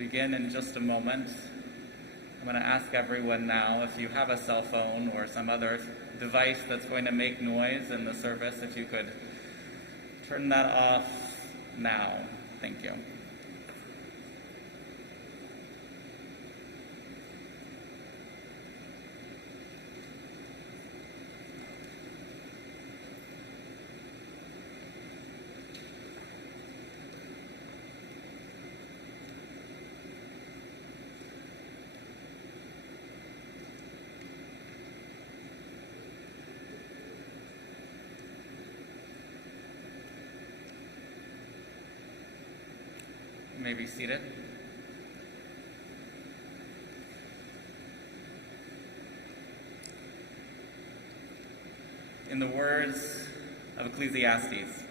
begin in just a moment. I'm going to ask everyone now, if you have a cell phone or some other device that's going to make noise in the service, if you could turn that off now. Thank you. You may be seated. In the words of Ecclesiastes,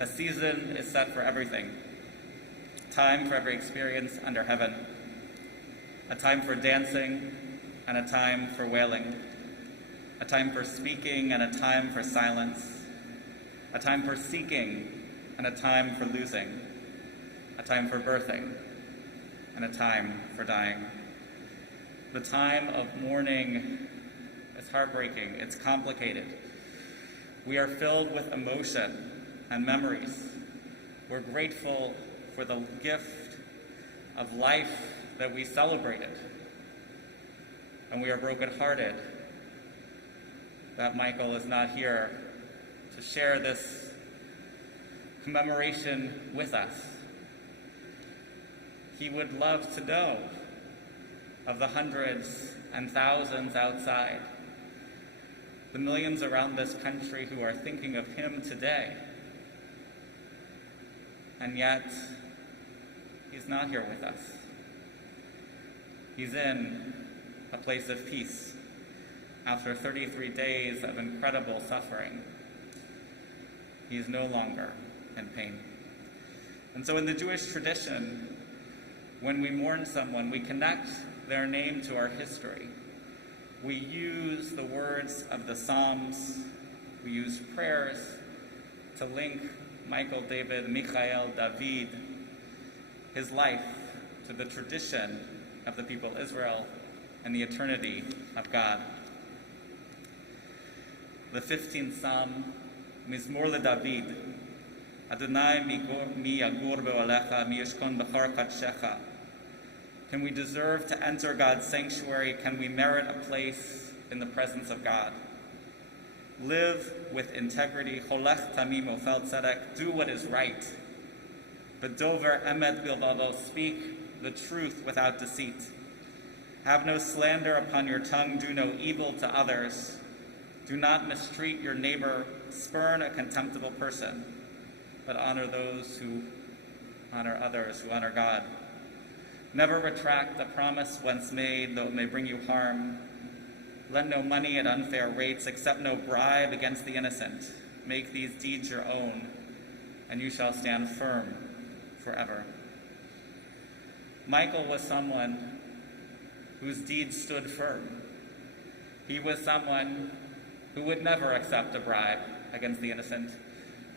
a season is set for everything, time for every experience under heaven, a time for dancing and a time for wailing, a time for speaking and a time for silence, a time for seeking and a time for losing, a time for birthing, and a time for dying. The time of mourning is heartbreaking, it's complicated. We are filled with emotion and memories. We're grateful for the gift of life that we celebrated. And we are brokenhearted that Michael is not here to share this commemoration with us. He would love to know of the hundreds and thousands outside, the millions around this country who are thinking of him today. And yet, he's not here with us. He's in a place of peace after 33 days of incredible suffering. He is no longer in pain. And so in the Jewish tradition, when we mourn someone, we connect their name to our history. We use the words of the Psalms, we use prayers to link Michael, David, Michael, David, his life to the tradition of the people of Israel and the eternity of God. The 15th Psalm, Mizmor LeDavid, Adonai mi yagur be'olecha mi yishkon b'char kadshecha. Can we deserve to enter God's sanctuary? Can we merit a place in the presence of God? Live with integrity. Cholech tamim ofel tzedek. Do what is right. Bedover emet bilvavo. Speak the truth without deceit. Have no slander upon your tongue. Do no evil to others. Do not mistreat your neighbor. Spurn a contemptible person, but honor those who honor others, who honor God. Never retract the promise once made, though it may bring you harm. Lend no money at unfair rates, accept no bribe against the innocent. Make these deeds your own, and you shall stand firm forever. Michael was someone whose deeds stood firm. He was someone who would never accept a bribe against the innocent.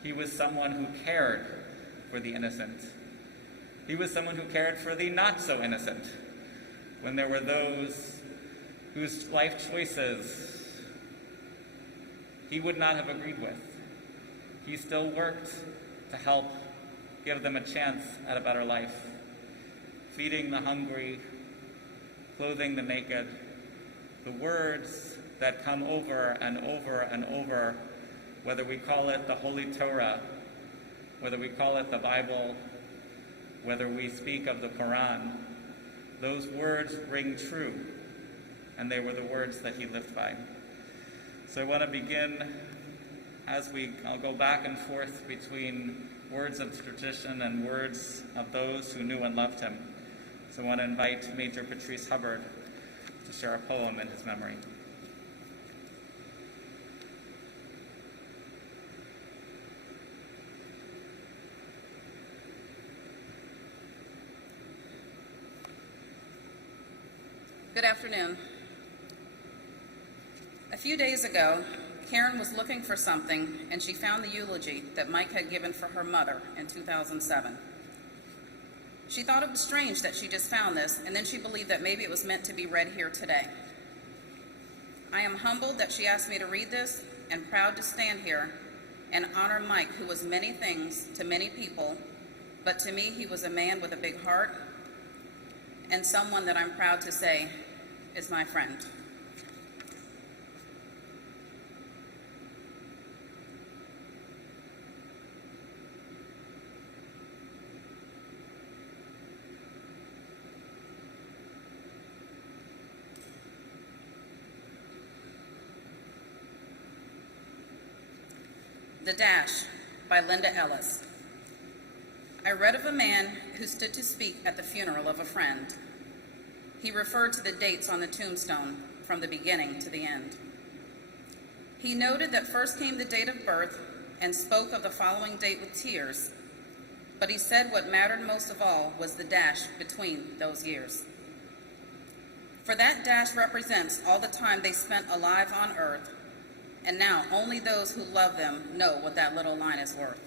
He was someone who cared for the innocent. He was someone who cared for the not-so-innocent when there were those whose life choices he would not have agreed with. He still worked to help give them a chance at a better life, feeding the hungry, clothing the naked, the words that come over and over and over, whether we call it the Holy Torah, whether we call it the Bible, whether we speak of the Quran, those words ring true, and they were the words that he lived by. So I want to begin I'll go back and forth between words of tradition and words of those who knew and loved him. So I want to invite Major Patrice Hubbard to share a poem in his memory. Good afternoon. A few days ago, Karen was looking for something, and she found the eulogy that Mike had given for her mother in 2007. She thought it was strange that she just found this, and then she believed that maybe it was meant to be read here today. I am humbled that she asked me to read this and proud to stand here and honor Mike, who was many things to many people, but to me he was a man with a big heart and someone that I'm proud to say is my friend. The Dash by Linda Ellis. I read of a man who stood to speak at the funeral of a friend. He referred to the dates on the tombstone from the beginning to the end. He noted that first came the date of birth and spoke of the following date with tears, but he said what mattered most of all was the dash between those years. For that dash represents all the time they spent alive on earth, and now only those who love them know what that little line is worth.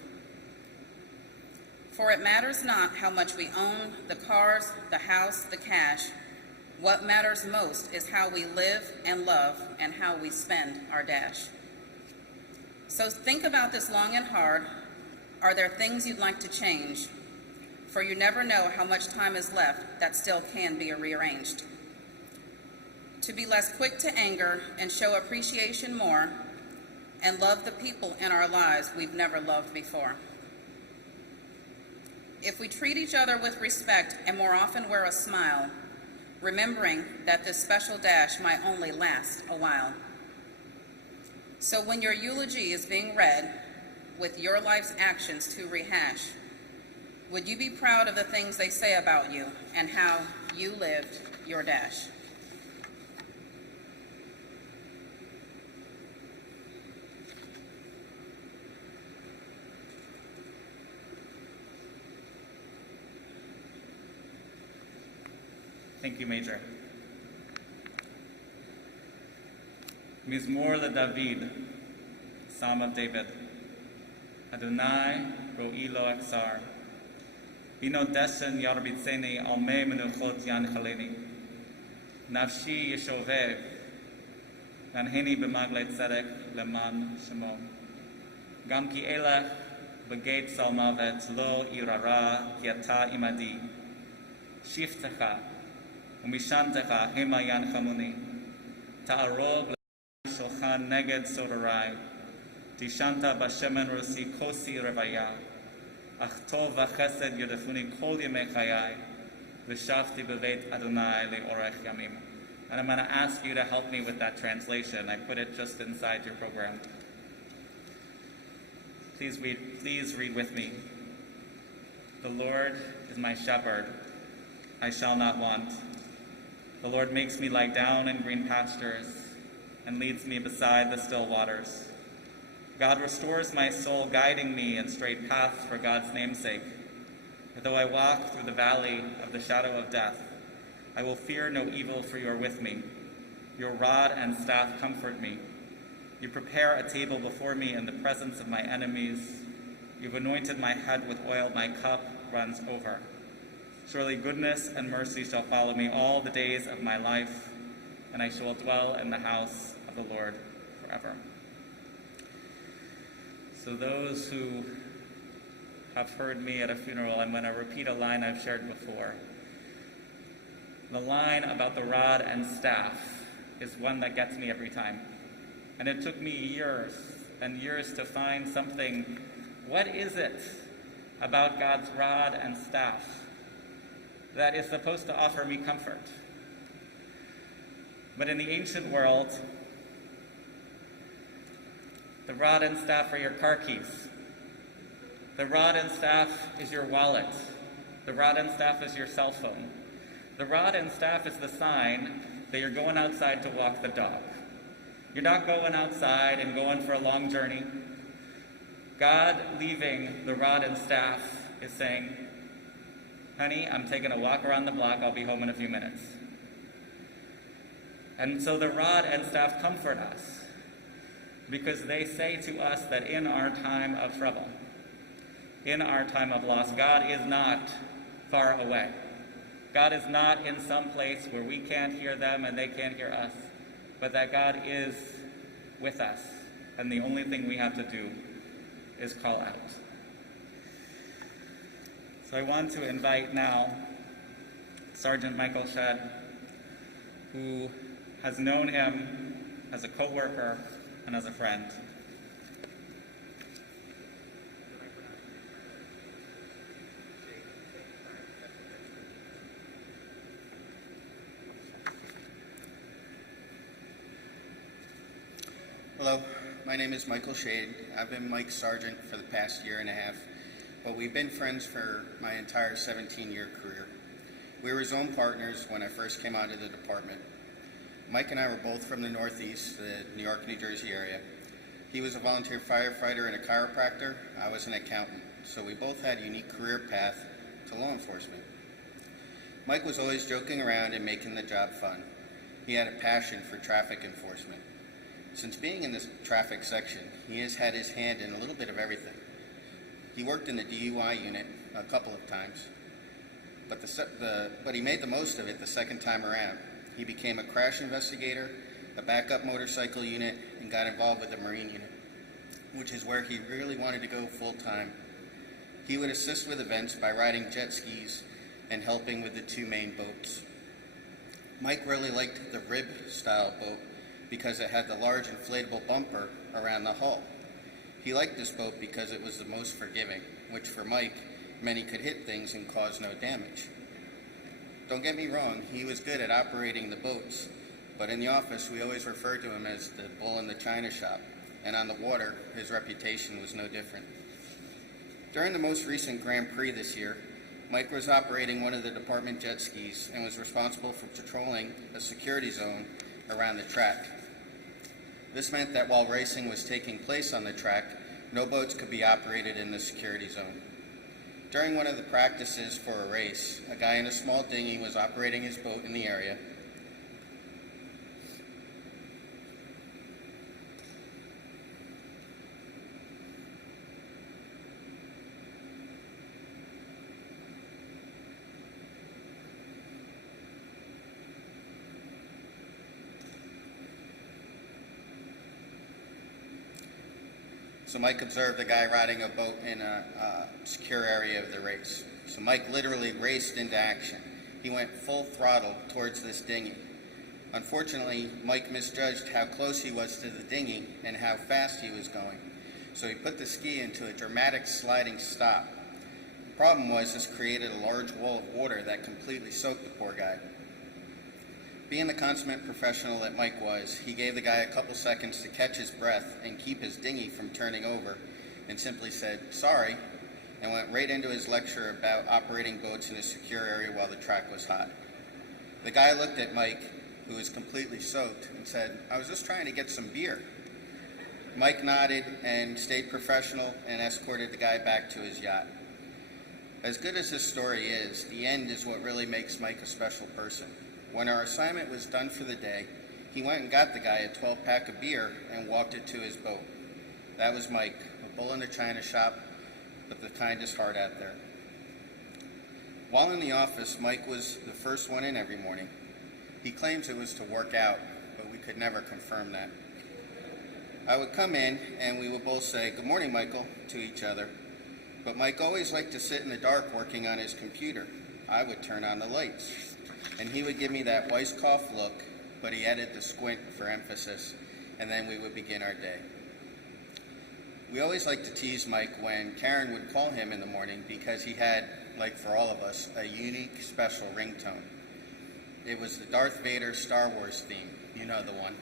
For it matters not how much we own, the cars, the house, the cash. What matters most is how we live and love and how we spend our dash. So think about this long and hard. Are there things you'd like to change? For you never know how much time is left that still can be rearranged. To be less quick to anger and show appreciation more, and love the people in our lives we've never loved before. If we treat each other with respect and more often wear a smile, remembering that this special dash might only last a while. So when your eulogy is being read, with your life's actions to rehash, would you be proud of the things they say about you and how you lived your dash? Thank you, Major. Mizmor LeDavid, Psalm of David. Adonai ro'i lo aksar. Bino deshen yarbitzeni al me menuchot yanchaleni. Nafshi yeshovev. Vanheni b'magle tzedek leman shemo. Gam ki elech b'geit salmavet lo irara yata imadi. Shiftecha. Umishantecha hema yanchamuni. Ta'arog shulchan neged sodorai. Tishanta bashemen rosi kosi revaya. Achtov v'chesed yodefuni kol yemei chayai. V'shavti b'veit Adonai le'orech yamim. And I'm going to ask you to help me with that translation. I put it just inside your program. Please read with me. The Lord is my shepherd. I shall not want. The Lord makes me lie down in green pastures and leads me beside the still waters. God restores my soul, guiding me in straight paths for God's name's sake. Though I walk through the valley of the shadow of death, I will fear no evil, for you are with me. Your rod and staff comfort me. You prepare a table before me in the presence of my enemies. You've anointed my head with oil, my cup runs over. Surely goodness and mercy shall follow me all the days of my life, and I shall dwell in the house of the Lord forever. So those who have heard me at a funeral, I'm going to repeat a line I've shared before. The line about the rod and staff is one that gets me every time. And it took me years and years to find something. What is it about God's rod and staff that is supposed to offer me comfort? But in the ancient world, the rod and staff are your car keys. The rod and staff is your wallet. The rod and staff is your cell phone. The rod and staff is the sign that you're going outside to walk the dog. You're not going outside and going for a long journey. God leaving the rod and staff is saying, honey, I'm taking a walk around the block. I'll be home in a few minutes. And so the rod and staff comfort us because they say to us that in our time of trouble, in our time of loss, God is not far away. God is not in some place where we can't hear them and they can't hear us, but that God is with us, and the only thing we have to do is call out. So I want to invite now Sergeant Michael Shad, who has known him as a co-worker and as a friend. Hello, my name is Michael Shad. I've been Mike's sergeant for the past year and a half, but we've been friends for my entire 17-year career. We were zone partners when I first came out of the department. Mike and I were both from the Northeast, the New York, New Jersey area. He was a volunteer firefighter and a chiropractor. I was an accountant, so we both had a unique career path to law enforcement. Mike was always joking around and making the job fun. He had a passion for traffic enforcement. Since being in this traffic section, he has had his hand in a little bit of everything. He worked in the DUI unit a couple of times, but he made the most of it the second time around. He became a crash investigator, a backup motorcycle unit, and got involved with the Marine unit, which is where he really wanted to go full time. He would assist with events by riding jet skis and helping with the two main boats. Mike really liked the rib style boat because it had the large inflatable bumper around the hull. He liked this boat because it was the most forgiving, which for Mike meant he could hit things and cause no damage. Don't get me wrong, he was good at operating the boats, but in the office we always referred to him as the bull in the china shop, and on the water his reputation was no different. During the most recent Grand Prix this year, Mike was operating one of the department jet skis and was responsible for patrolling a security zone around the track. This meant that while racing was taking place on the track, no boats could be operated in the security zone. During one of the practices for a race, a guy in a small dinghy was operating his boat in the area. So Mike observed a guy riding a boat in a secure area of the race. So Mike literally raced into action. He went full throttle towards this dinghy. Unfortunately, Mike misjudged how close he was to the dinghy and how fast he was going. So he put the ski into a dramatic sliding stop. The problem was this created a large wall of water that completely soaked the poor guy. Being the consummate professional that Mike was, he gave the guy a couple seconds to catch his breath and keep his dinghy from turning over, and simply said, "Sorry," and went right into his lecture about operating boats in a secure area while the track was hot. The guy looked at Mike, who was completely soaked, and said, "I was just trying to get some beer." Mike nodded and stayed professional and escorted the guy back to his yacht. As good as his story is, the end is what really makes Mike a special person. When our assignment was done for the day, he went and got the guy a 12-pack of beer and walked it to his boat. That was Mike, a bull in the china shop, but the kindest heart out there. While in the office, Mike was the first one in every morning. He claims it was to work out, but we could never confirm that. I would come in and we would both say, "Good morning, Michael," to each other. But Mike always liked to sit in the dark working on his computer. I would turn on the lights, and he would give me that wise cough look, but he added the squint for emphasis, and then we would begin our day. We always liked to tease Mike when Karen would call him in the morning because he had, like for all of us, a unique, special ringtone. It was the Darth Vader Star Wars theme, you know the one.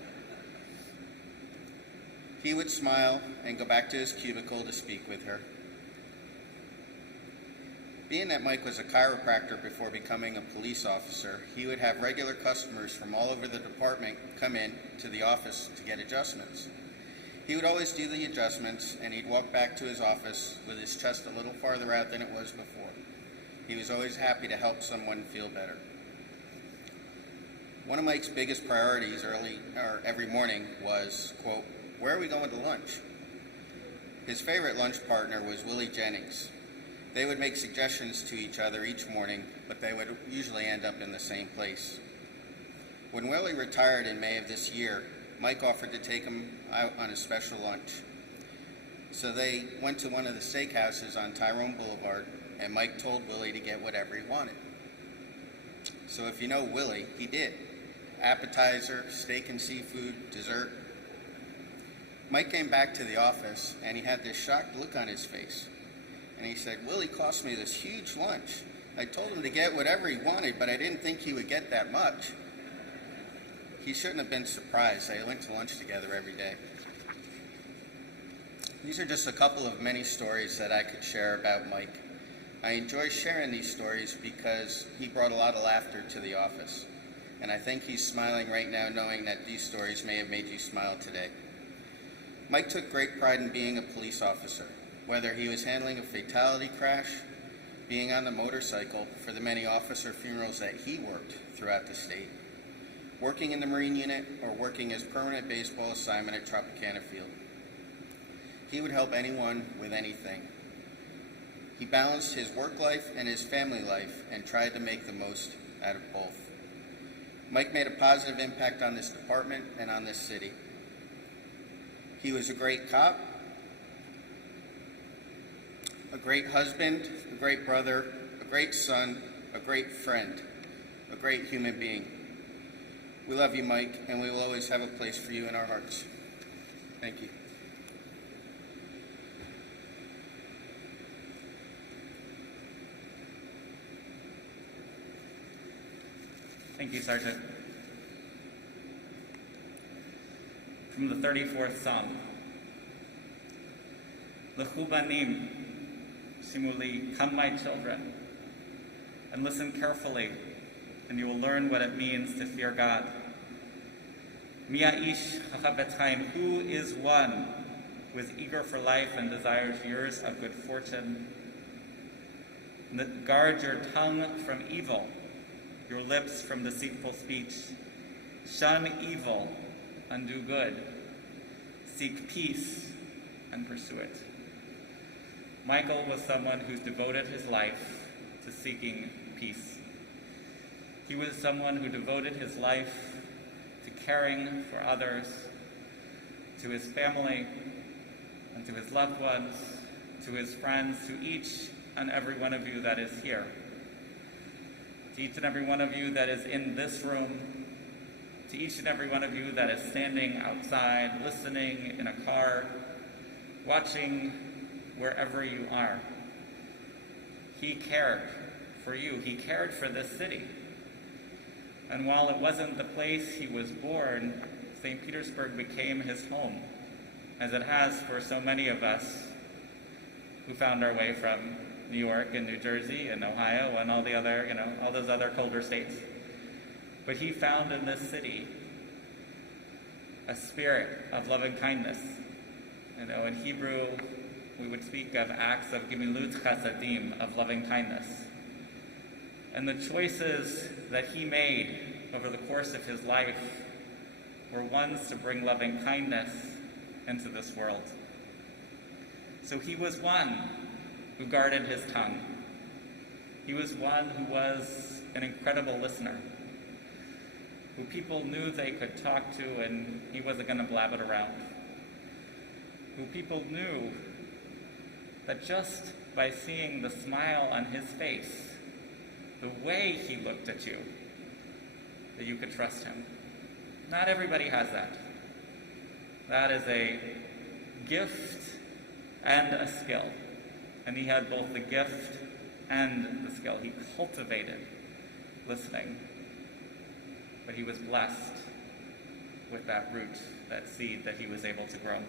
He would smile and go back to his cubicle to speak with her. Being that Mike was a chiropractor before becoming a police officer, he would have regular customers from all over the department come in to the office to get adjustments. He would always do the adjustments, and he'd walk back to his office with his chest a little farther out than it was before. He was always happy to help someone feel better. One of Mike's biggest priorities every morning was, quote, "Where are we going to lunch?" His favorite lunch partner was Willie Jennings. They would make suggestions to each other each morning, but they would usually end up in the same place. When Willie retired in May of this year, Mike offered to take him out on a special lunch. So they went to one of the steakhouses on Tyrone Boulevard, and Mike told Willie to get whatever he wanted. So if you know Willie, he did. Appetizer, steak and seafood, dessert. Mike came back to the office, and he had this shocked look on his face. And he said, "Willie cost me this huge lunch. I told him to get whatever he wanted, but I didn't think he would get that much." He shouldn't have been surprised. They went to lunch together every day. These are just a couple of many stories that I could share about Mike. I enjoy sharing these stories because he brought a lot of laughter to the office. And I think he's smiling right now knowing that these stories may have made you smile today. Mike took great pride in being a police officer, whether he was handling a fatality crash, being on the motorcycle for the many officer funerals that he worked throughout the state, working in the Marine unit, or working his permanent baseball assignment at Tropicana Field. He would help anyone with anything. He balanced his work life and his family life and tried to make the most out of both. Mike made a positive impact on this department and on this city. He was a great cop, a great husband, a great brother, a great son, a great friend, a great human being. We love you, Mike, and we will always have a place for you in our hearts. Thank you. Thank you, Sergeant. From the 34th Psalm. Lechubanim, Shimuli, come my children, and listen carefully, and you will learn what it means to fear God. Mia'ish hachabetchaim, who is one who is eager for life and desires years of good fortune? Guard your tongue from evil, your lips from deceitful speech. Shun evil and do good. Seek peace and pursue it. Michael was someone who's devoted his life to seeking peace. He was someone who devoted his life to caring for others, to his family, and to his loved ones, to his friends, to each and every one of you that is here. To each and every one of you that is in this room, to each and every one of you that is standing outside, listening in a car, watching wherever you are. He cared for you. He cared for this city. And while it wasn't the place he was born, St. Petersburg became his home, as it has for so many of us who found our way from New York and New Jersey and Ohio and all the other, all those other colder states. But he found in this city a spirit of loving kindness. In Hebrew, we would speak of acts of gemilut chasadim, of loving kindness. And the choices that he made over the course of his life were ones to bring loving kindness into this world. So he was one who guarded his tongue. He was one who was an incredible listener, who people knew they could talk to and he wasn't going to blab it around, who people knew that just by seeing the smile on his face, the way he looked at you, that you could trust him. Not everybody has that. That is a gift and a skill. And he had both the gift and the skill. He cultivated listening. But he was blessed with that root, that seed that he was able to grow.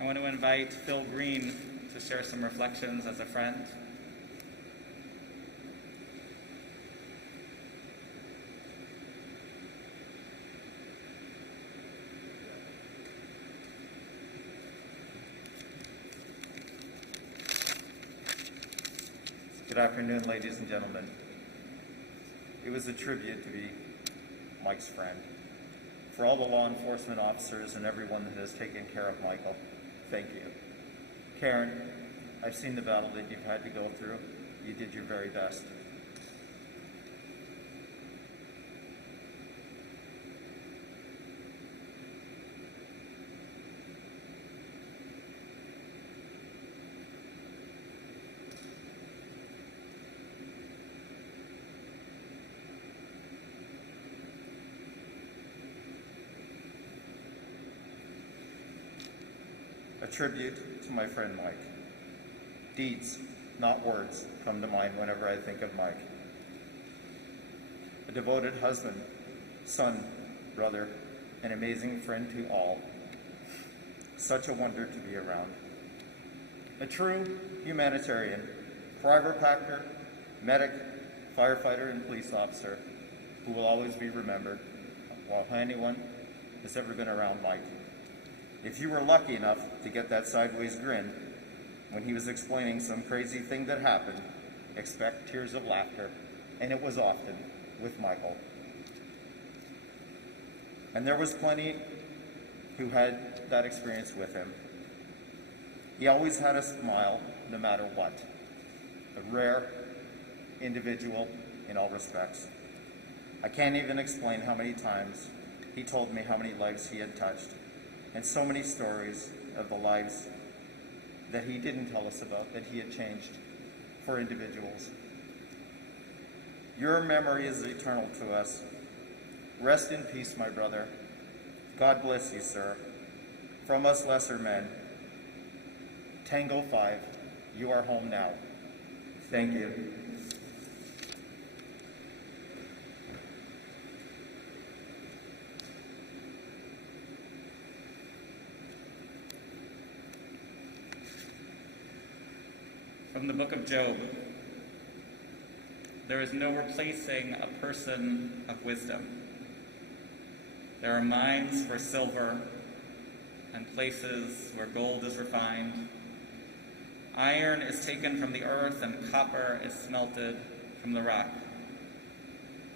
I want to invite Phil Green to share some reflections as a friend. Good afternoon, ladies and gentlemen. It was a tribute to be Mike's friend. For all the law enforcement officers and everyone that has taken care of Michael, thank you. Karen, I've seen the battle that you've had to go through. You did your very best. A tribute to my friend Mike. Deeds, not words, come to mind whenever I think of Mike. A devoted husband, son, brother, an amazing friend to all. Such a wonder to be around. A true humanitarian, chiropractor, medic, firefighter, and police officer who will always be remembered while anyone has ever been around Mike. If you were lucky enough to get that sideways grin when he was explaining some crazy thing that happened, expect tears of laughter, and it was often with Michael. And there was plenty who had that experience with him. He always had a smile no matter what. A rare individual in all respects. I can't even explain how many times he told me how many lives he had touched, and so many stories of the lives that he didn't tell us about that he had changed for individuals. Your memory is eternal to us. Rest in peace, my brother. God bless you, sir. From us lesser men, Tango 5, you are home now. Thank you. From the book of Job, there is no replacing a person of wisdom. There are mines for silver and places where gold is refined. Iron is taken from the earth and copper is smelted from the rock.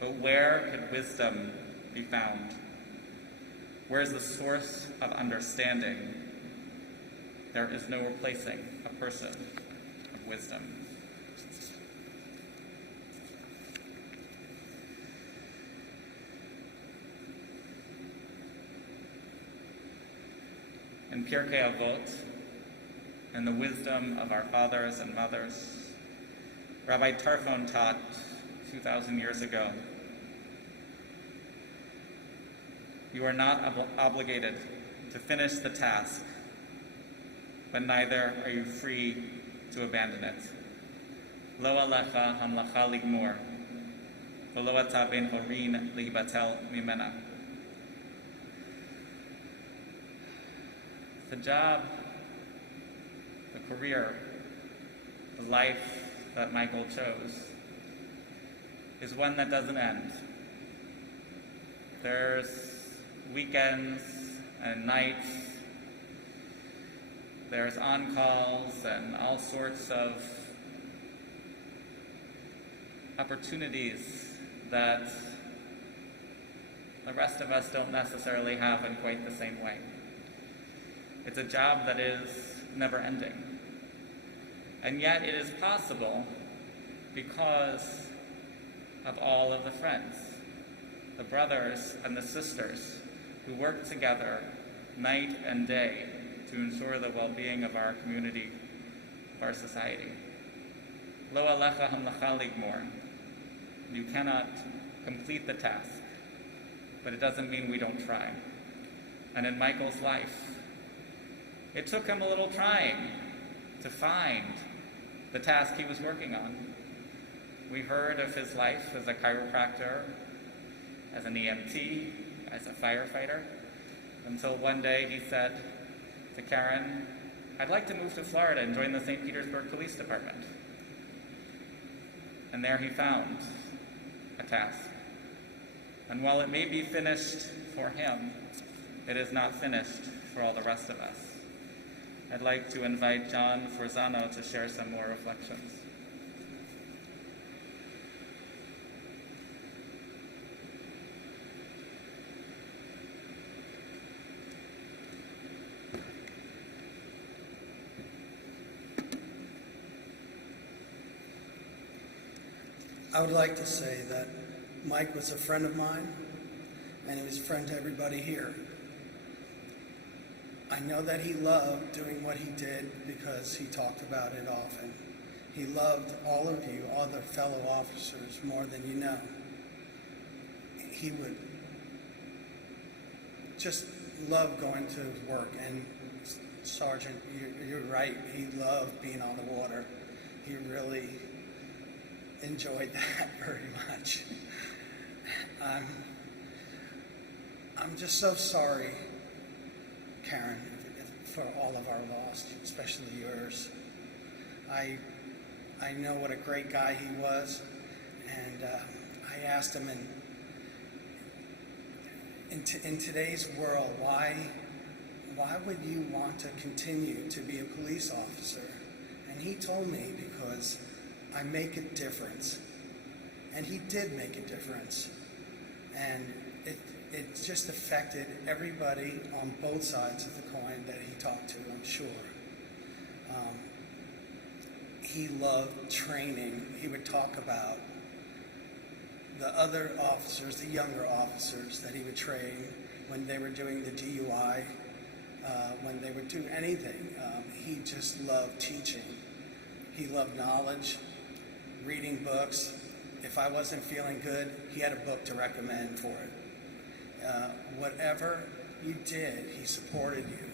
But where could wisdom be found? Where is the source of understanding? There is no replacing a person of wisdom. In Pirkei Avot, in the wisdom of our fathers and mothers, Rabbi Tarfon taught 2,000 years ago, you are not obligated to finish the task, but neither are you free to abandon it. Lo alecha hamlacha ligmor, v'lo ata ben horin libatel mimena. The job, the career, the life that Michael chose is one that doesn't end. There's weekends and nights, there's on-calls and all sorts of opportunities that the rest of us don't necessarily have in quite the same way. It's a job that is never ending. And yet it is possible because of all of the friends, the brothers and the sisters who work together night and day to ensure the well-being of our community, of our society. Lo alecha hamlacha ligmor. You cannot complete the task, but it doesn't mean we don't try. And in Michael's life, it took him a little trying to find the task he was working on. We heard of his life as a chiropractor, as an EMT, as a firefighter, until one day he said to Karen, I'd like to move to Florida and join the St. Petersburg Police Department. And there he found a task. And while it may be finished for him, it is not finished for all the rest of us. I'd like to invite John Forzano to share some more reflections. I would like to say that Mike was a friend of mine, and he was a friend to everybody here. I know that he loved doing what he did because he talked about it often. He loved all of you, all the fellow officers, more than you know. He would just love going to his work. And Sergeant, you're right, he loved being on the water. He really enjoyed that very much. I'm just so sorry, Karen, for all of our loss, especially yours. I know what a great guy he was, and I asked him in today's world, why would you want to continue to be a police officer? And he told me, because I make a difference. And he did make a difference. And it just affected everybody on both sides of the coin that he talked to, I'm sure. He loved training. He would talk about the other officers, the younger officers that he would train when they were doing the DUI, when they would do anything. He just loved teaching. He loved knowledge, reading books. If I wasn't feeling good, he had a book to recommend for it. Whatever you did, he supported you.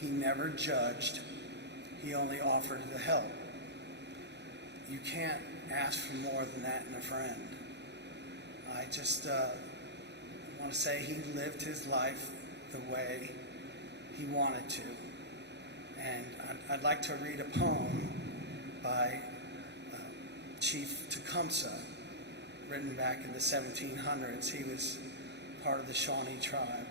He never judged. He only offered the help. You can't ask for more than that in a friend. I just want to say he lived his life the way he wanted to. And I'd like to read a poem by Chief Tecumseh, written back in the 1700s. He was part of the Shawnee tribe.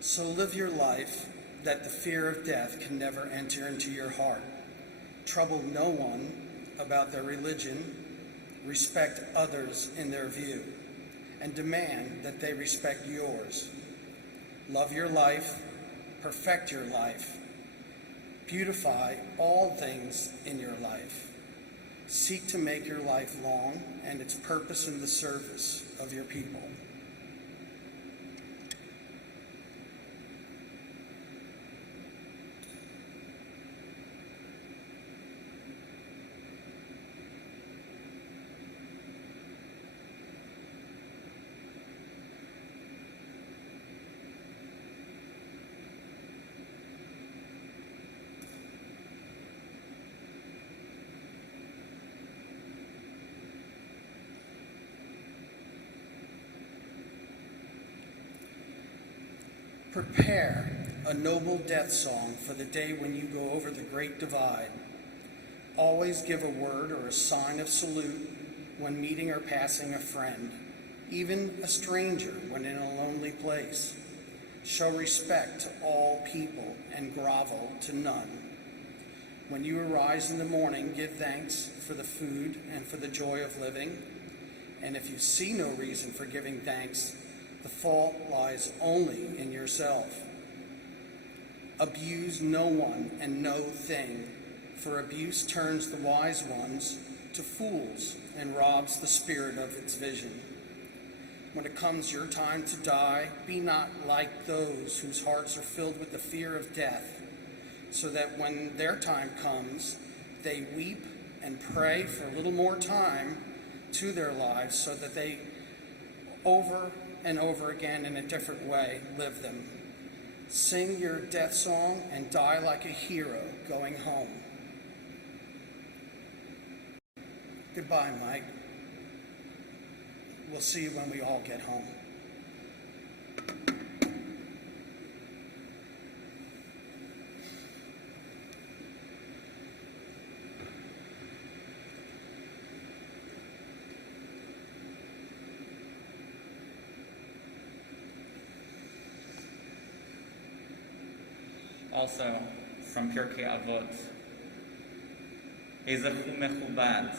So live your life that the fear of death can never enter into your heart. Trouble no one about their religion, respect others in their view, and demand that they respect yours. Love your life, perfect your life, beautify all things in your life. Seek to make your life long and its purpose in the service of your people. Prepare a noble death song for the day when you go over the great divide. Always give a word or a sign of salute when meeting or passing a friend, even a stranger when in a lonely place. Show respect to all people and grovel to none. When you arise in the morning, give thanks for the food and for the joy of living. And if you see no reason for giving thanks, the fault lies only in yourself. Abuse no one and no thing, for abuse turns the wise ones to fools and robs the spirit of its vision. When it comes your time to die, be not like those whose hearts are filled with the fear of death, so that when their time comes, they weep and pray for a little more time to their lives, so that they over and over again in a different way live them. Sing your death song and die like a hero going home. Goodbye, Mike. We'll see you when we all get home. Also from Pirkei Avot, Ezechu mechubad,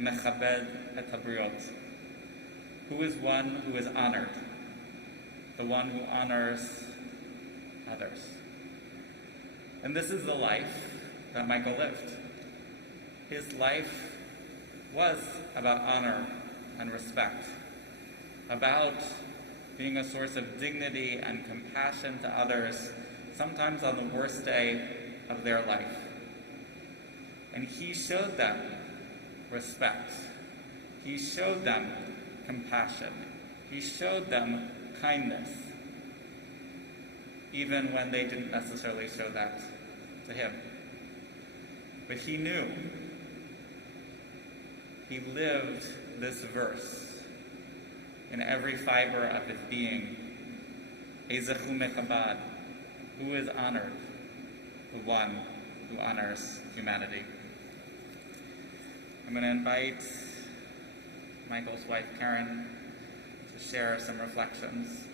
mechabed et habriot. Who is one who is honored? The one who honors others. And this is the life that Michael lived. His life was about honor and respect, about being a source of dignity and compassion to others, sometimes on the worst day of their life. And he showed them respect. He showed them compassion. He showed them kindness, even when they didn't necessarily show that to him. But he knew. He lived this verse in every fiber of his being. Ezechu mechabad, who is honored? The one who honors humanity. I'm going to invite Michael's wife, Karen, to share some reflections.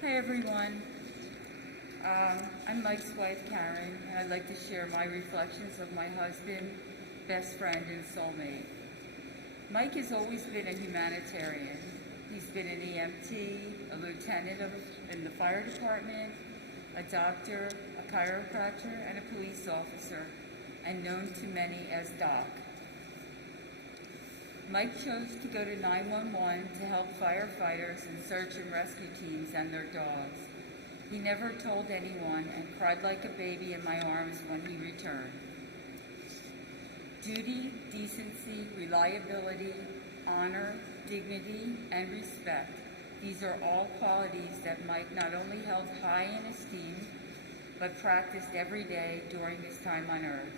Hi everyone, I'm Mike's wife Karen, and I'd like to share my reflections of my husband, best friend, and soulmate. Mike has always been a humanitarian. He's been an EMT, a lieutenant in the fire department, a doctor, a chiropractor, and a police officer, and known to many as Doc. Mike chose to go to 911 to help firefighters and search and rescue teams and their dogs. He never told anyone and cried like a baby in my arms when he returned. Duty, decency, reliability, honor, dignity, and respect. These are all qualities that Mike not only held high in esteem, but practiced every day during his time on earth.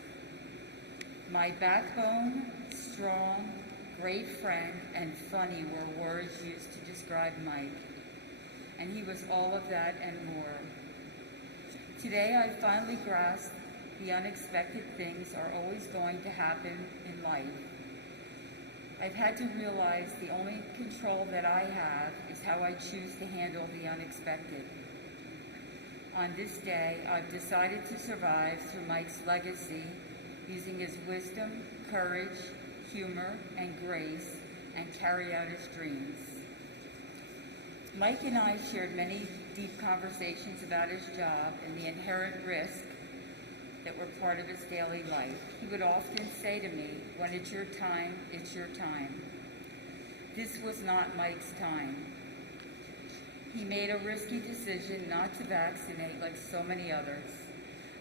My backbone, strong, great friend, and funny were words used to describe Mike. And he was all of that and more. Today I finally grasped the unexpected things are always going to happen in life. I've had to realize the only control that I have is how I choose to handle the unexpected. On this day, I've decided to survive through Mike's legacy, using his wisdom, courage, humor, and grace, and carry out his dreams. Mike and I shared many deep conversations about his job and the inherent risk that were part of his daily life. He would often say to me, when it's your time, it's your time. This was not Mike's time. He made a risky decision not to vaccinate like so many others.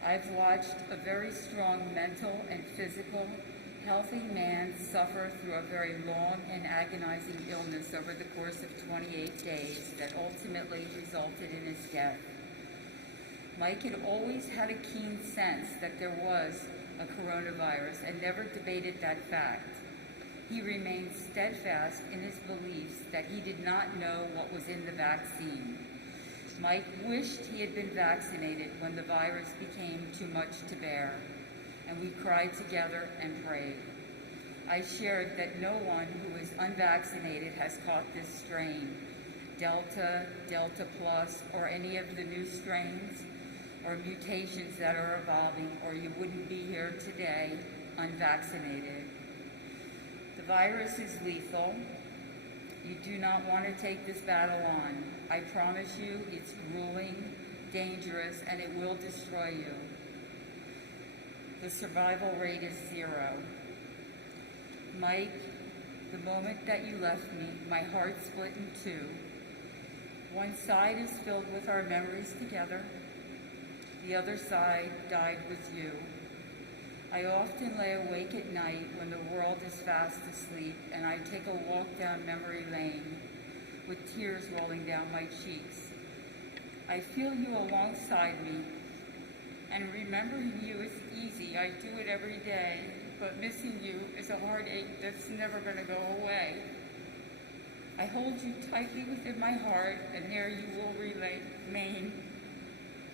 I've watched a very strong mental and physical, healthy man suffer through a very long and agonizing illness over the course of 28 days that ultimately resulted in his death. Mike had always had a keen sense that there was a coronavirus and never debated that fact. He remained steadfast in his beliefs that he did not know what was in the vaccine. Mike wished he had been vaccinated when the virus became too much to bear, and we cried together and prayed. I shared that no one who is unvaccinated has caught this strain, Delta, Delta Plus, or any of the new strains or mutations that are evolving, or you wouldn't be here today unvaccinated. The virus is lethal. You do not want to take this battle on. I promise you it's grueling, dangerous, and it will destroy you. The survival rate is 0. Mike, the moment that you left me, my heart split in two. One side is filled with our memories together. The other side died with you. I often lay awake at night when the world is fast asleep, and I take a walk down memory lane with tears rolling down my cheeks. I feel you alongside me, and remembering you is easy. I do it every day, but missing you is a heartache that's never going to go away. I hold you tightly within my heart, and there you will remain.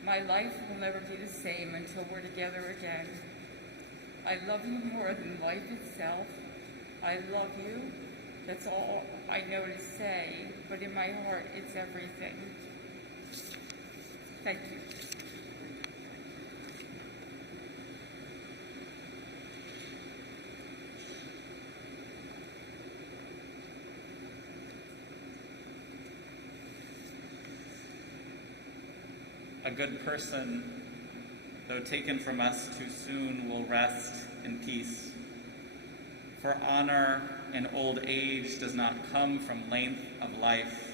My life will never be the same until we're together again. I love you more than life itself. I love you. That's all I know to say, but in my heart, it's everything. Thank you. a good person, though taken from us too soon, will rest in peace. For honor in old age does not come from length of life.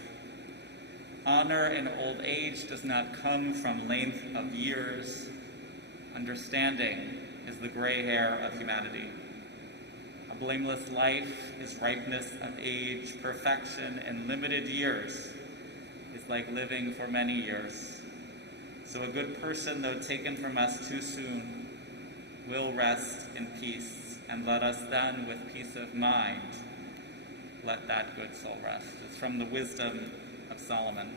Honor in old age does not come from length of years. Understanding is the gray hair of humanity. A blameless life is ripeness of age. Perfection in limited years is like living for many years. So a good person, though taken from us too soon, will rest in peace, and let us then, with peace of mind, let that good soul rest. It's from the Wisdom of Solomon.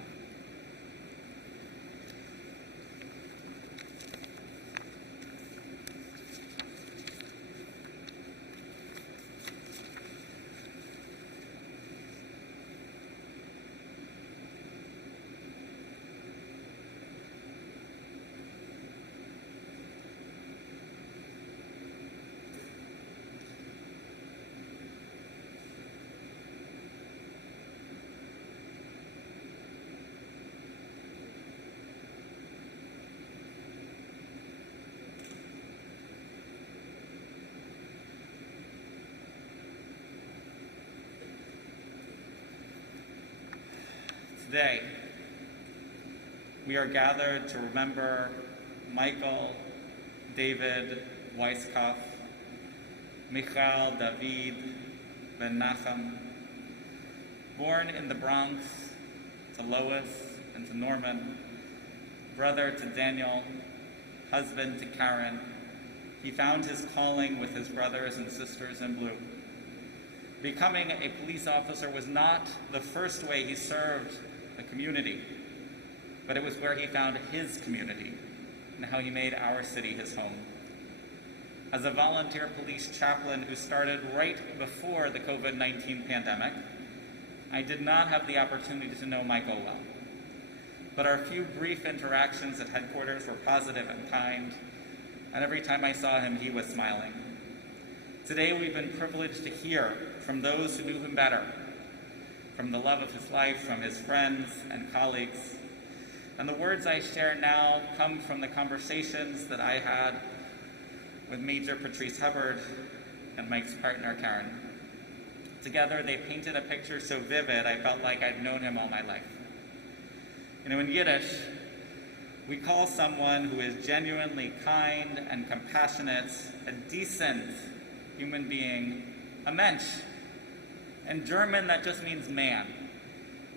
Today, we are gathered to remember Michael David Weisskopf, Michael David Ben Nachum, born in the Bronx to Lois and to Norman, brother to Daniel, husband to Karen. He found his calling with his brothers and sisters in blue. Becoming a police officer was not the first way he served a community, but it was where he found his community and how he made our city his home. As a volunteer police chaplain who started right before the COVID-19 pandemic, I did not have the opportunity to know Michael well, but our few brief interactions at headquarters were positive and kind, and every time I saw him, he was smiling. Today, we've been privileged to hear from those who knew him better, from the love of his life, from his friends and colleagues. And the words I share now come from the conversations that I had with Major Patrice Hubbard and Mike's partner, Karen. Together, they painted a picture so vivid, I felt like I'd known him all my life. You know, in Yiddish, we call someone who is genuinely kind and compassionate, a decent human being, a mensch. In German, that just means man.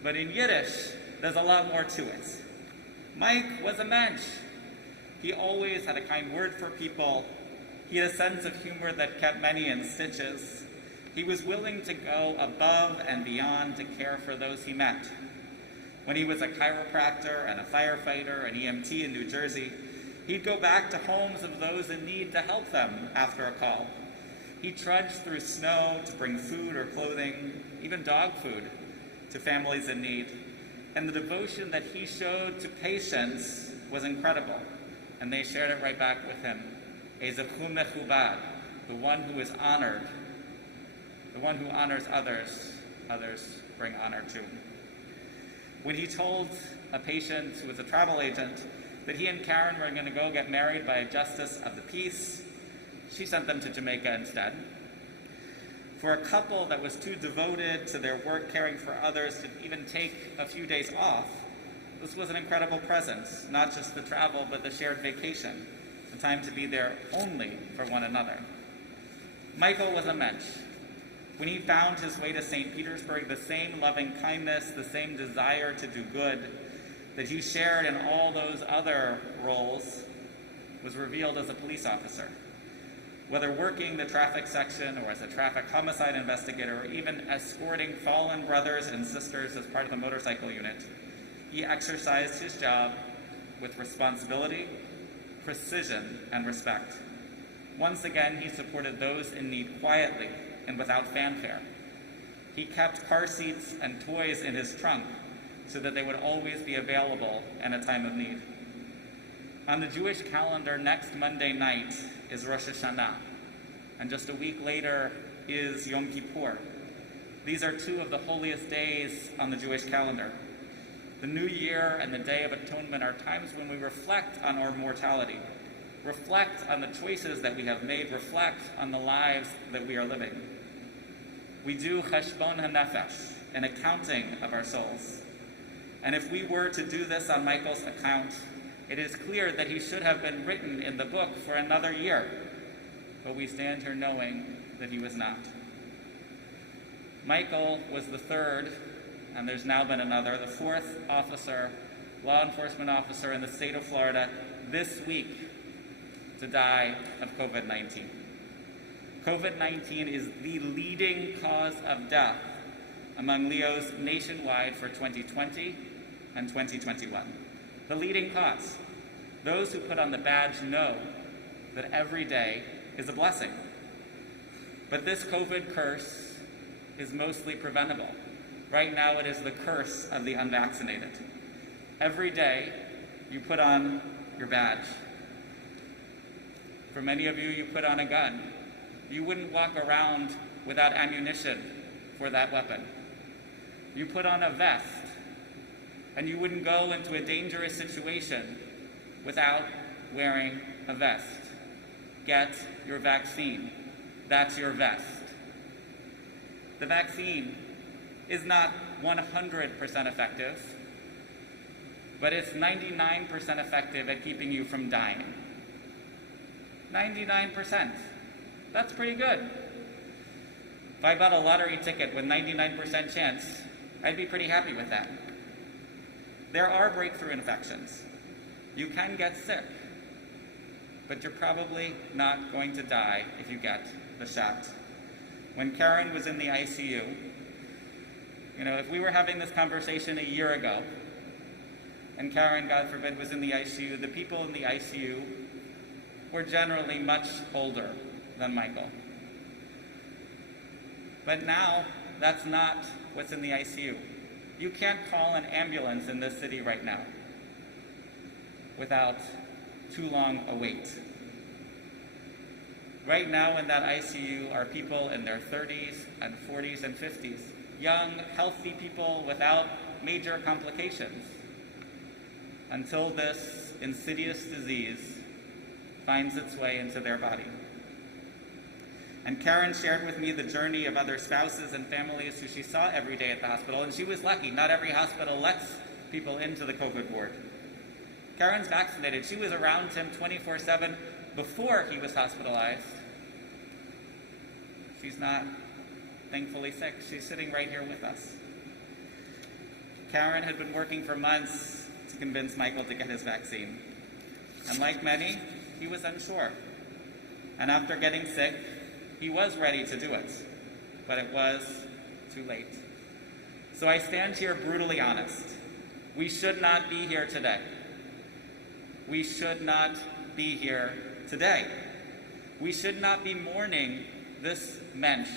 But in Yiddish, there's a lot more to it. Mike was a mensch. He always had a kind word for people. He had a sense of humor that kept many in stitches. He was willing to go above and beyond to care for those he met. When he was a chiropractor and a firefighter, an EMT in New Jersey, he'd go back to homes of those in need to help them after a call. He trudged through snow to bring food or clothing, even dog food, to families in need. And the devotion that he showed to patients was incredible, and they shared it right back with him. Ezechum mechubad, the one who is honored, the one who honors others, others bring honor to. When he told a patient who was a travel agent that he and Karen were going to go get married by a justice of the peace, she sent them to Jamaica instead. For a couple that was too devoted to their work caring for others to even take a few days off, this was an incredible presence, not just the travel, but the shared vacation, the time to be there only for one another. Michael was a mensch. When he found his way to St. Petersburg, the same loving kindness, the same desire to do good that he shared in all those other roles was revealed as a police officer. Whether working the traffic section or as a traffic homicide investigator or even escorting fallen brothers and sisters as part of the motorcycle unit, he exercised his job with responsibility, precision, and respect. Once again, he supported those in need quietly and without fanfare. He kept car seats and toys in his trunk so that they would always be available in a time of need. On the Jewish calendar, next Monday night is Rosh Hashanah, and just a week later is Yom Kippur. These are two of the holiest days on the Jewish calendar. The New Year and the Day of Atonement are times when we reflect on our mortality, reflect on the choices that we have made, reflect on the lives that we are living. We do cheshbon hanefesh, an accounting of our souls. And if we were to do this on Michael's account, it is clear that he should have been written in the book for another year, but we stand here knowing that he was not. Michael was the third, and there's now been another, the fourth officer, law enforcement officer in the state of Florida this week to die of COVID-19. COVID-19 is the leading cause of death among Leos nationwide for 2020 and 2021. The leading cause. Those who put on the badge know that every day is a blessing. But this COVID curse is mostly preventable. Right now it is the curse of the unvaccinated. Every day you put on your badge. For many of you, you put on a gun. You wouldn't walk around without ammunition for that weapon. You put on a vest, and you wouldn't go into a dangerous situation without wearing a vest. Get your vaccine. That's your vest. The vaccine is not 100% effective, but it's 99% effective at keeping you from dying. 99%. That's pretty good. If I bought a lottery ticket with 99% chance, I'd be pretty happy with that. There are breakthrough infections. You can get sick, but you're probably not going to die if you get the shot. When Karen was in the ICU, if we were having this conversation a year ago, and Karen, God forbid, was in the ICU, the people in the ICU were generally much older than Michael. But now, that's not what's in the ICU. You can't call an ambulance in this city right now without too long a wait. Right now in that ICU are people in their 30s and 40s and 50s, young, healthy people without major complications, until this insidious disease finds its way into their body. And Karen shared with me the journey of other spouses and families who she saw every day at the hospital, and she was lucky. Not every hospital lets people into the COVID ward. Karen's vaccinated. She was around him 24/7 before he was hospitalized. She's not, thankfully, sick. She's sitting right here with us. Karen had been working for months to convince Michael to get his vaccine. And like many, he was unsure. And after getting sick, he was ready to do it, but it was too late. So I stand here brutally honest. We should not be here today. We should not be here today. We should not be mourning this mensch,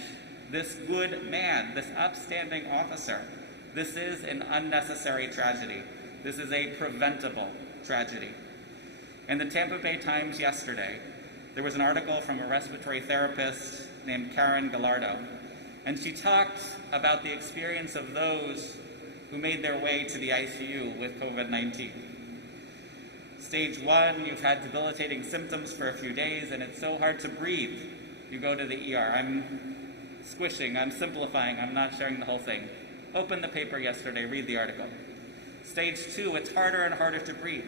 this good man, this upstanding officer. This is an unnecessary tragedy. This is a preventable tragedy. In the Tampa Bay Times yesterday, there was an article from a respiratory therapist named Karen Gallardo, and she talked about the experience of those who made their way to the ICU with COVID-19. Stage 1, you've had debilitating symptoms for a few days, and it's so hard to breathe. You go to the ER. I'm squishing, I'm simplifying, I'm not sharing the whole thing. Open the paper yesterday, read the article. Stage 2, it's harder and harder to breathe.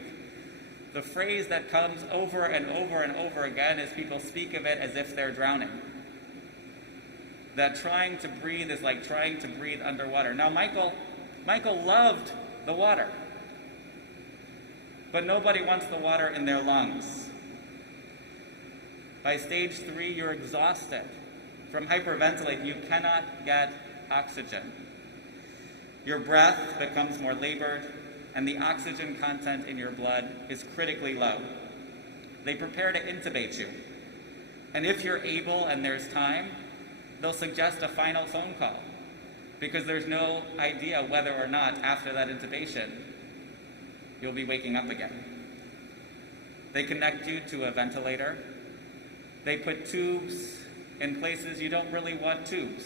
The phrase that comes over and over and over again is people speak of it as if they're drowning. That trying to breathe is like trying to breathe underwater. Now, Michael loved the water, but nobody wants the water in their lungs. By stage 3, you're exhausted. From hyperventilating, you cannot get oxygen. Your breath becomes more labored, and the oxygen content in your blood is critically low. They prepare to intubate you. And if you're able and there's time, they'll suggest a final phone call, because there's no idea whether or not after that intubation you'll be waking up again. They connect you to a ventilator. They put tubes in places you don't really want tubes.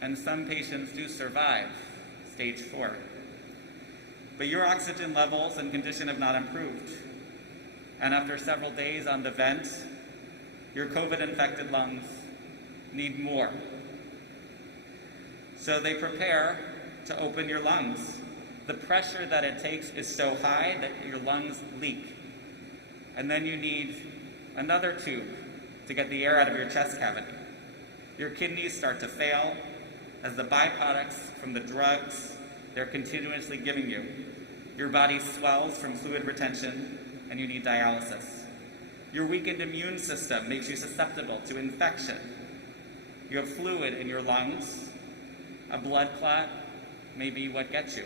and some patients do survive stage 4. But your oxygen levels and condition have not improved. And after several days on the vent, your COVID-infected lungs need more. So they prepare to open your lungs. The pressure that it takes is so high that your lungs leak. And then you need another tube to get the air out of your chest cavity. Your kidneys start to fail as the byproducts from the drugs they're continuously giving you. Your body swells from fluid retention, and you need dialysis. Your weakened immune system makes you susceptible to infection. You have fluid in your lungs. A blood clot may be what gets you.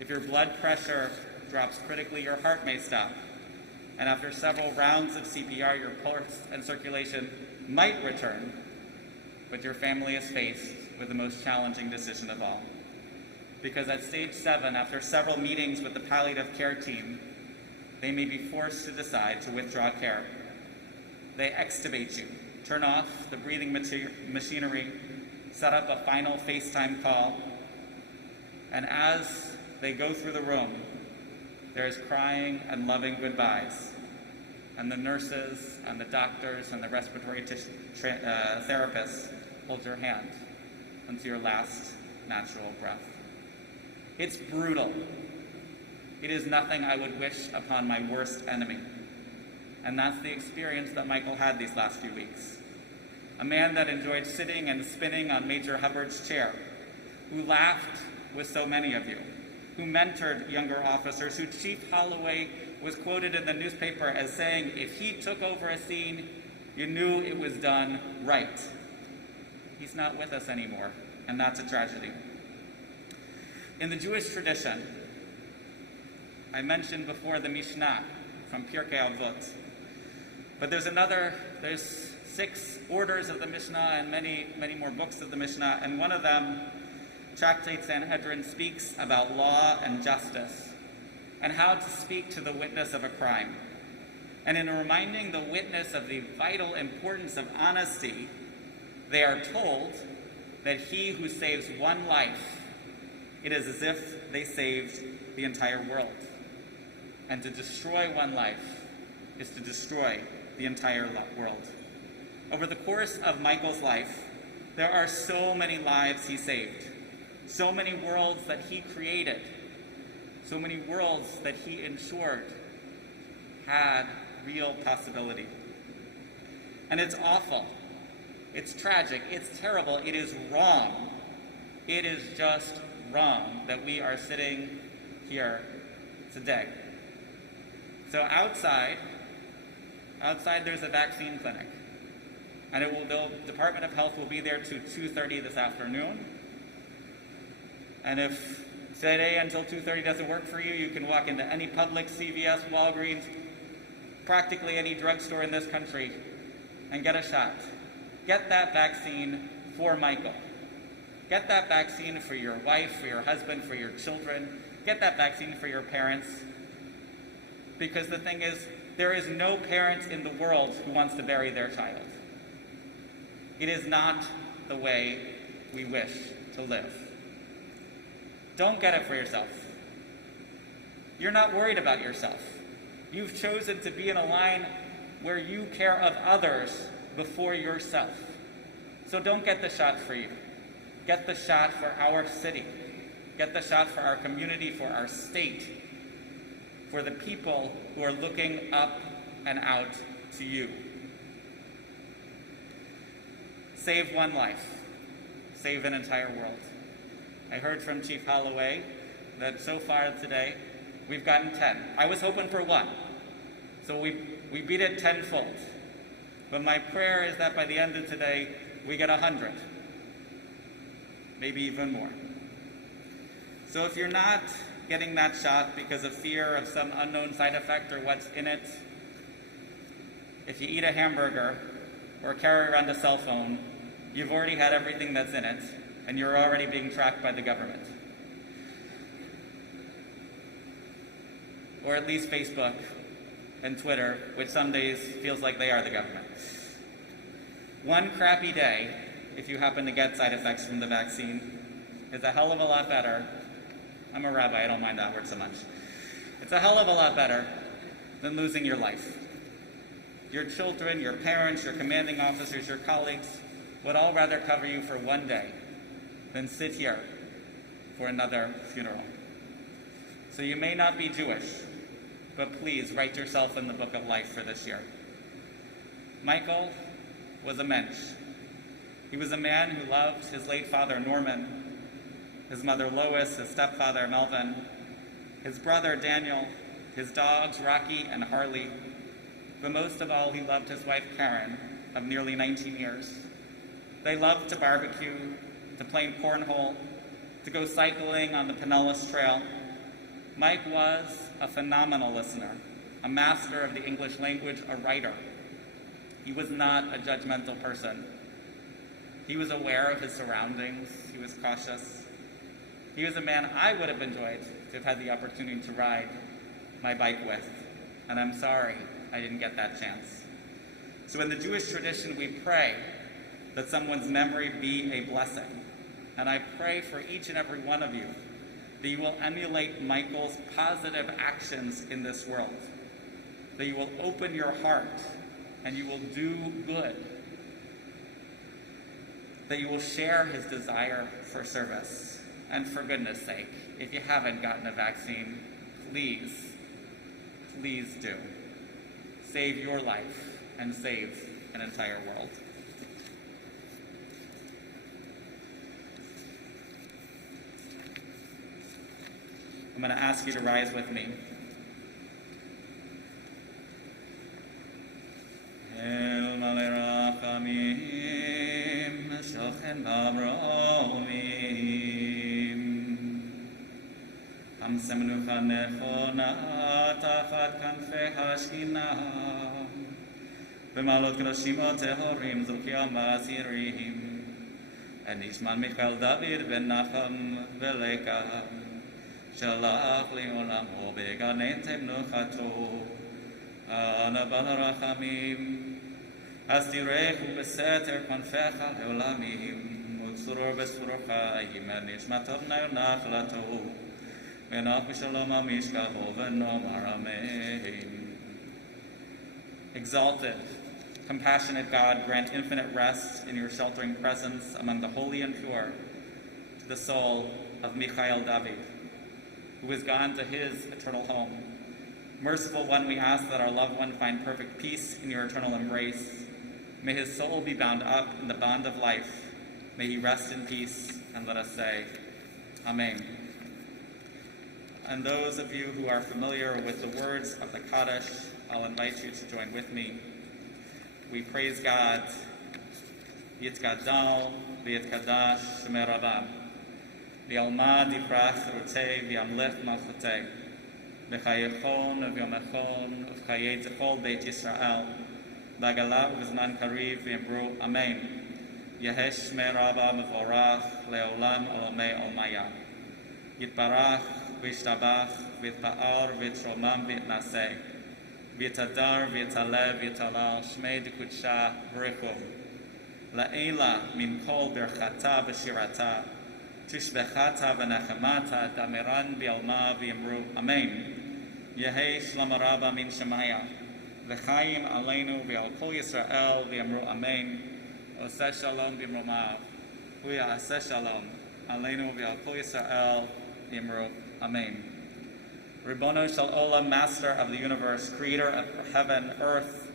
If your blood pressure drops critically, your heart may stop. And after several rounds of CPR, your pulse and circulation might return, but your family is faced with the most challenging decision of all. Because at stage 7, after several meetings with the palliative care team, they may be forced to decide to withdraw care. They extubate you, turn off the breathing machinery, set up a final FaceTime call, and as they go through the room, there is crying and loving goodbyes, and the nurses and the doctors and the respiratory therapists hold your hand until your last natural breath. It's brutal. It is nothing I would wish upon my worst enemy. And that's the experience that Michael had these last few weeks. A man that enjoyed sitting and spinning on Major Hubbard's chair, who laughed with so many of you, who mentored younger officers, who Chief Holloway was quoted in the newspaper as saying, if he took over a scene, you knew it was done right. He's not with us anymore, and that's a tragedy. In the Jewish tradition, I mentioned before the Mishnah from Pirkei Avot, but there's 6 orders of the Mishnah and many more books of the Mishnah, and one of them, Tractate Sanhedrin, speaks about law and justice and how to speak to the witness of a crime. And in reminding the witness of the vital importance of honesty, they are told that he who saves one life, it is as if they saved the entire world. And to destroy one life is to destroy the entire world. Over the course of Michael's life, there are so many lives he saved, so many worlds that he created, so many worlds that he ensured had real possibility. And it's awful, it's tragic, it's terrible, it is wrong. It is just wrong that we are sitting here today. So outside there's a vaccine clinic. And the Department of Health will be there to 2:30 this afternoon. And if today until 2:30 doesn't work for you, you can walk into any Publix, CVS, Walgreens, practically any drugstore in this country and get a shot. Get that vaccine for Michael. Get that vaccine for your wife, for your husband, for your children. Get that vaccine for your parents. Because the thing is, there is no parent in the world who wants to bury their child. It is not the way we wish to live. Don't get it for yourself. You're not worried about yourself. You've chosen to be in a line where you care of others before yourself. So don't get the shot for you. Get the shot for our city. Get the shot for our community, for our state, for the people who are looking up and out to you. Save one life. Save an entire world. I heard from Chief Holloway that so far today, we've gotten 10. I was hoping for 1. So we beat it tenfold. But my prayer is that by the end of today, we get 100. Maybe even more. So if you're not getting that shot because of fear of some unknown side effect or what's in it, if you eat a hamburger or carry around a cell phone, you've already had everything that's in it, and you're already being tracked by the government. Or at least Facebook and Twitter, which some days feels like they are the government. One crappy day if you happen to get side effects from the vaccine, is a hell of a lot better. I'm a rabbi, I don't mind that word so much. It's a hell of a lot better than losing your life. Your children, your parents, your commanding officers, your colleagues would all rather cover you for one day than sit here for another funeral. So you may not be Jewish, but please write yourself in the book of life for this year. Michael was a mensch. He was a man who loved his late father, Norman, his mother, Lois, his stepfather, Melvin, his brother, Daniel, his dogs, Rocky and Harley, but most of all, he loved his wife, Karen, of nearly 19 years. They loved to barbecue, to play cornhole, to go cycling on the Pinellas Trail. Mike was a phenomenal listener, a master of the English language, a writer. He was not a judgmental person. He was aware of his surroundings. He was cautious. He was a man I would have enjoyed to have had the opportunity to ride my bike with, and I'm sorry I didn't get that chance. So in the Jewish tradition, we pray that someone's memory be a blessing, and I pray for each and every one of you that you will emulate Michael's positive actions in this world, that you will open your heart and you will do good, that you will share his desire for service. And for goodness sake, if you haven't gotten a vaccine, please, please do. Save your life and save an entire world. I'm going to ask you to rise with me. El Malerachamim, Shochen Babromim, Am Semnucha Nechona, Tachat Kanfei Hashkina, B'malot Groshimot Tehorim, Zulkiyam Asirim, and Ishman Michael David Ben Nacham Veleka, Shalach Leolamo Beganet Temnuchato, Ana Balarachamim, Asdirechu Beseter Konfecha Leolamim, Utsuror Besurocha, Yimen Nishmatov Nachlato, Venach Bishalom Amishkaho, Venomar Amen. Exalted, compassionate God, grant infinite rest in your sheltering presence among the holy and pure to the soul of Michael David, who has gone to his eternal home. Merciful One, we ask that our loved one find perfect peace in your eternal embrace. May his soul be bound up in the bond of life. May he rest in peace, and let us say, Amen. And those of you who are familiar with the words of the Kaddish, I'll invite you to join with me. We praise God, Yitzgadal, V'yitkadash, Shemei Rabam, V'yalma Divrach Rutei, V'yamlech Malchutei, V'chayechon, V'yomechon, V'chayei Zechol Beit Yisrael, V'agala V'zman Kariv, V'yamru, Amen. Yehesh Shmei Rabba Mevorach, Leolam Olomei Olmaya. Yitbarach, V'yishtabach, V'yitpa'ar, V'yitromam, V'yitnaseh. V'yitadar, V'yitalev, V'yitalal, Shmei Dikudsha, V'richum. La'ela min kol berchata v'shirata, tishbechata v'nechemata, damiran v'yalma v'yamru, Amen. Yehei Shlom Rabba min Shemaya, v'chayim aleinu v'yal kol Yisrael v'yamru, Amen. Oseh shalom b'mromav, huya aseh shalom, aleinu v'yal kol Yisrael v'yamru, Amen. Ribono shel olam, Master of the universe, Creator of heaven, earth,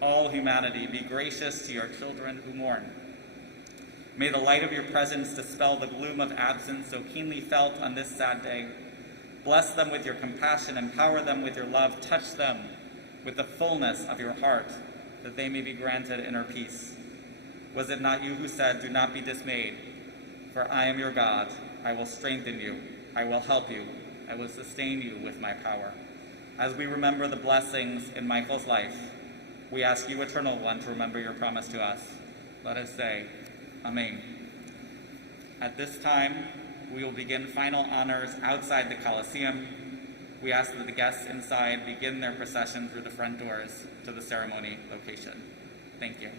all humanity, be gracious to your children who mourn. May the light of your presence dispel the gloom of absence so keenly felt on this sad day. Bless them with your compassion, empower them with your love, touch them with the fullness of your heart, that they may be granted inner peace. Was it not you who said, "Do not be dismayed, for I am your God. I will strengthen you. I will help you. I will sustain you with my power." As we remember the blessings in Michael's life, we ask you, Eternal One, to remember your promise to us. Let us say, Amen. At this time, we will begin final honors outside the Coliseum. We ask that the guests inside begin their procession through the front doors to the ceremony location. Thank you.